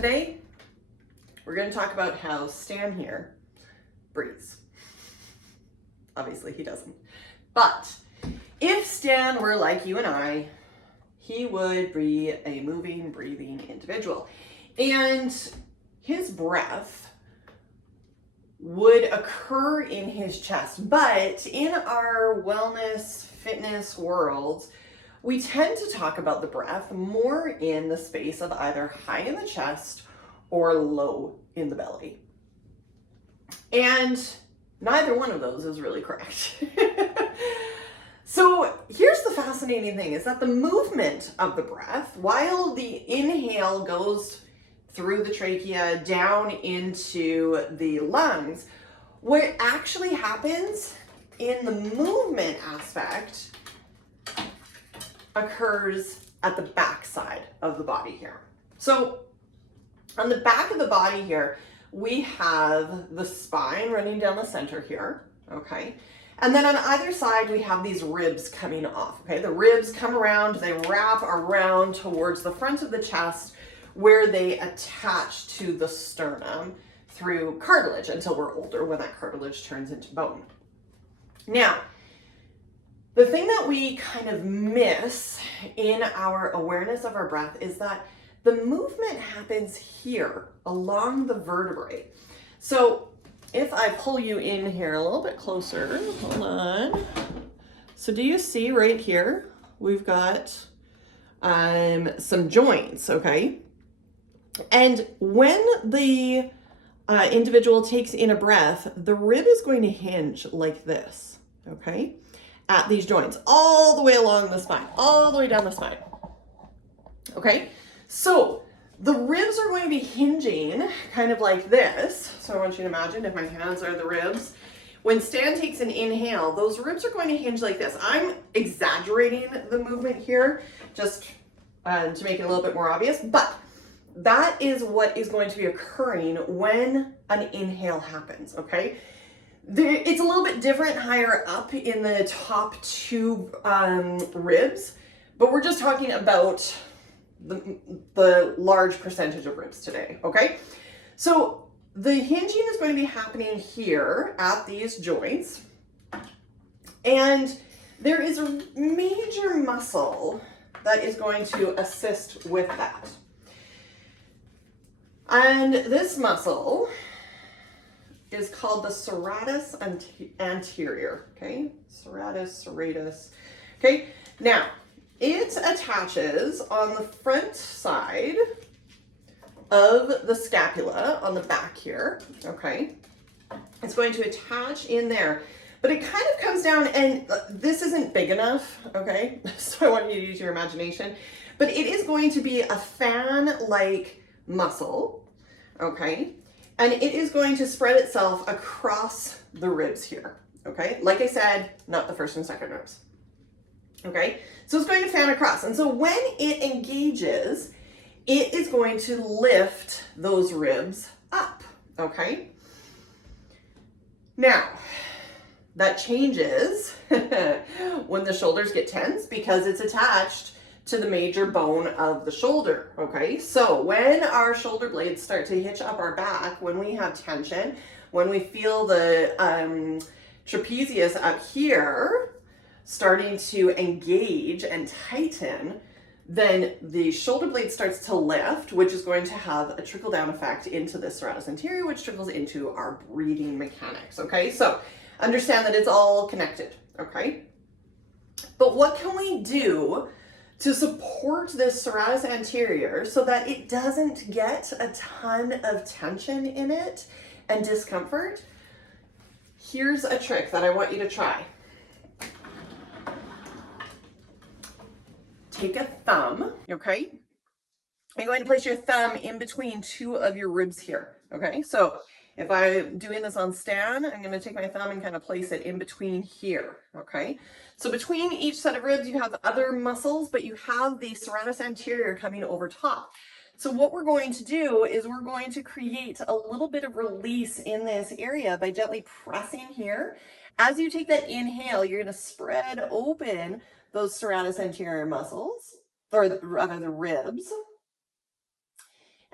Today, we're going to talk about how Stan here breathes. Obviously, he doesn't. But if Stan were like you and I, he would be a moving, breathing individual. And his breath would occur in his chest. But in our wellness, fitness world, we tend to talk about the breath more in the space of either high in the chest or low in the belly. And neither one of those is really correct. So here's the fascinating thing, is that the movement of the breath, while the inhale goes through the trachea down into the lungs, what actually happens in the movement aspect occurs at the back side of the body here. So on the back of the body here, we have the spine running down the center here, okay? And then on either side, we have these ribs coming off, okay? The ribs come around, they wrap around towards the front of the chest where they attach to the sternum through cartilage until we're older, when that cartilage turns into bone. Now, the thing that we kind of miss in our awareness of our breath is that the movement happens here along the vertebrae. So if I pull you in here a little bit closer, hold on. So do you see right here, we've got some joints, okay? And when the individual takes in a breath, the rib is going to hinge like this, okay? At these joints, all the way along the spine, all the way down the spine, okay? So the ribs are going to be hinging kind of like this. So I want you to imagine if my hands are the ribs. When Stan takes an inhale, those ribs are going to hinge like this. I'm exaggerating the movement here just to make it a little bit more obvious, but that is what is going to be occurring when an inhale happens, okay? It's a little bit different higher up in the top two ribs, but we're just talking about the large percentage of ribs today, okay? So the hinging is going to be happening here at these joints, and there is a major muscle that is going to assist with that. And this muscle is called the Serratus Anterior, okay? Serratus, okay? Now, it attaches on the front side of the scapula on the back here, okay? It's going to attach in there, but it kind of comes down, and this isn't big enough, okay? So I want you to use your imagination, but it is going to be a fan-like muscle, okay? And it is going to spread itself across the ribs here, okay? Like I said, not the first and second ribs, okay? So it's going to fan across. And so when it engages, it is going to lift those ribs up, okay? Now, that changes when the shoulders get tense because it's attached to the major bone of the shoulder, okay? So when our shoulder blades start to hitch up our back, when we have tension, when we feel the trapezius up here starting to engage and tighten, then the shoulder blade starts to lift, which is going to have a trickle-down effect into the serratus anterior, which trickles into our breathing mechanics, okay? So understand that it's all connected, okay? But what can we do to support this serratus anterior so that it doesn't get a ton of tension in it and discomfort? Here's a trick that I want you to try. Take a thumb, okay? You're going to place your thumb in between two of your ribs here, okay? So if I'm doing this on Stan, I'm going to take my thumb and kind of place it in between here, okay? So between each set of ribs, you have other muscles, but you have the serratus anterior coming over top. So what we're going to do is we're going to create a little bit of release in this area by gently pressing here. As you take that inhale, you're going to spread open those serratus anterior muscles, or rather the ribs.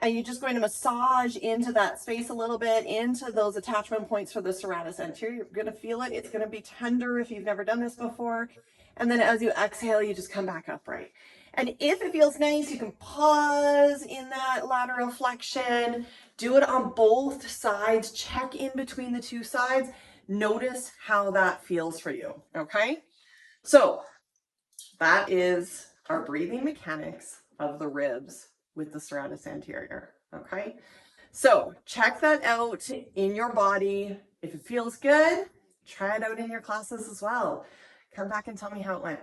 And you're just going to massage into that space a little bit, into those attachment points for the serratus anterior. You're going to feel it. It's going to be tender if you've never done this before. And then as you exhale, you just come back upright. And if it feels nice, you can pause in that lateral flexion. Do it on both sides. Check in between the two sides. Notice how that feels for you, okay? So that is our breathing mechanics of the ribs with the serratus anterior, okay? So check that out in your body. If it feels good, try it out in your classes as well. Come back and tell me how it went.